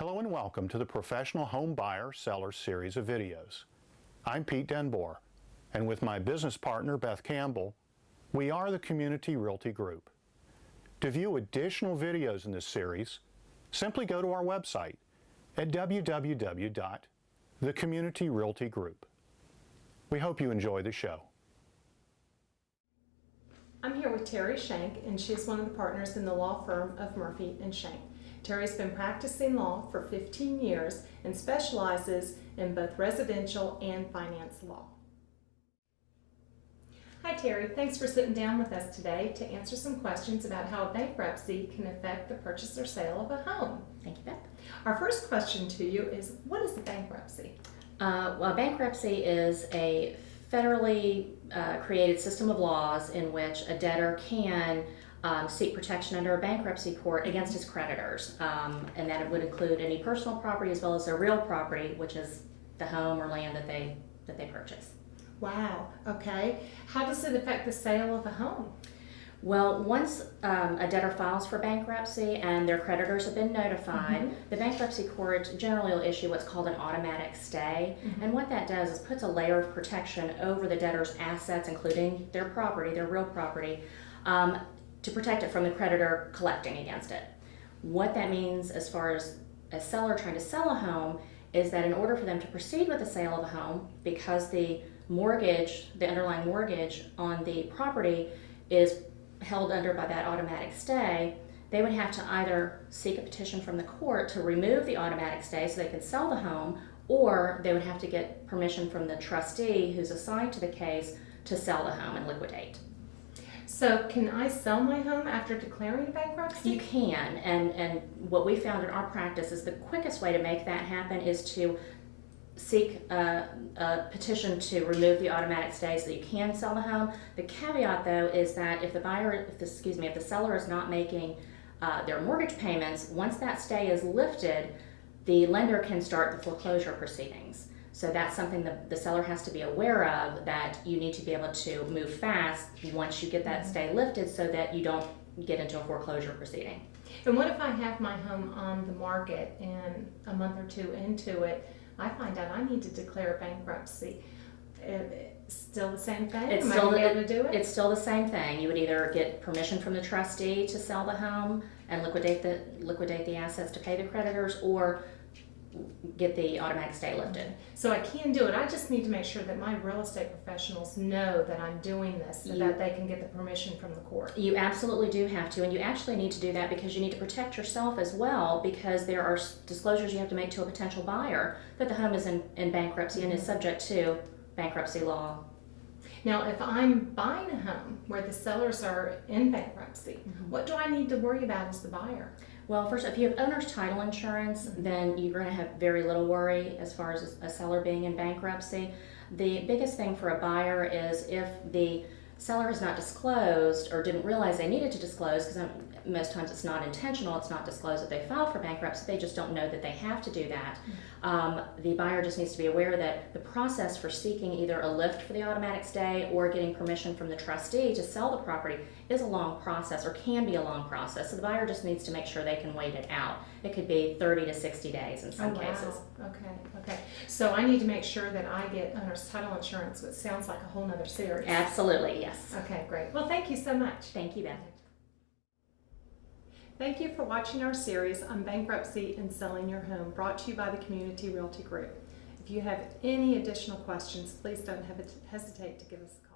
Hello and welcome to the Professional Home Buyer Seller series of videos. I'm Pete Boer, and with my business partner Beth Campbell, we are the Community Realty Group. To view additional videos in this series, simply go to our website at www.thecommunityrealtygroup. We hope you enjoy the show. I'm here with Terry Shank, and she's one of the partners in the law firm of Murphy & Shank. Terry's been practicing law for 15 years and specializes in both residential and finance law. Hi Terry, thanks for sitting down with us today to answer some questions about how bankruptcy can affect the purchase or sale of a home. Thank you, Beth. Our first question to you is, what is a bankruptcy? Well, bankruptcy is a federally created system of laws in which a debtor can seek protection under a bankruptcy court against his creditors, and that it would include any personal property as well as their real property, which is the home or land that they purchase. Wow, okay. How does it affect the sale of a home? Well, once a debtor files for bankruptcy and their creditors have been notified, the bankruptcy court generally will issue what's called an automatic stay. And what that does is puts a layer of protection over the debtor's assets, including their property, their real property, to protect it from the creditor collecting against it. What that means as far as a seller trying to sell a home is that in order for them to proceed with the sale of a home, because the mortgage, the underlying mortgage on the property is held under by that automatic stay, they would have to either seek a petition from the court to remove the automatic stay so they can sell the home, or they would have to get permission from the trustee who's assigned to the case to sell the home and liquidate. So can I sell my home after declaring bankruptcy? You can, and what we found in our practice is the quickest way to make that happen is to seek a petition to remove the automatic stay so that you can sell the home. The caveat though is that if the seller is not making their mortgage payments, once that stay is lifted, the lender can start the foreclosure proceedings. So that's something that the seller has to be aware of, that you need to be able to move fast once you get that stay lifted so that you don't get into a foreclosure proceeding. And what if I have my home on the market and a month or two into it, I find out I need to declare bankruptcy? It's still the same thing? Am I going to be able to do it? It's still the same thing. You would either get permission from the trustee to sell the home and liquidate the assets to pay the creditors, or get the automatic stay lifted. So I can do it. I just need to make sure that my real estate professionals know that I'm doing this so that they can get the permission from the court. You absolutely do have to, and you actually need to do that because you need to protect yourself as well, because there are disclosures you have to make to a potential buyer that the home is in bankruptcy and is subject to bankruptcy law. Now, if I'm buying a home where the sellers are in bankruptcy, what do I need to worry about as the buyer? Well, first, if you have owner's title insurance, then you're going to have very little worry as far as a seller being in bankruptcy. The biggest thing for a buyer is if the seller has not disclosed or didn't realize they needed to disclose, because most times it's not intentional, it's not disclosed that they filed for bankruptcy, they just don't know that they have to do that. The buyer just needs to be aware that the process for seeking either a lift for the automatic stay or getting permission from the trustee to sell the property is a long process, or can be a long process. So the buyer just needs to make sure they can wait it out. It could be 30 to 60 days in some cases. Okay. So I need to make sure that I get owner's title insurance, which sounds like a whole nother series. Absolutely, yes. Okay, great. Well, thank you so much. Thank you, Beth. Thank you for watching our series on bankruptcy and selling your home, brought to you by the Community Realty Group. If you have any additional questions, please don't hesitate to give us a call.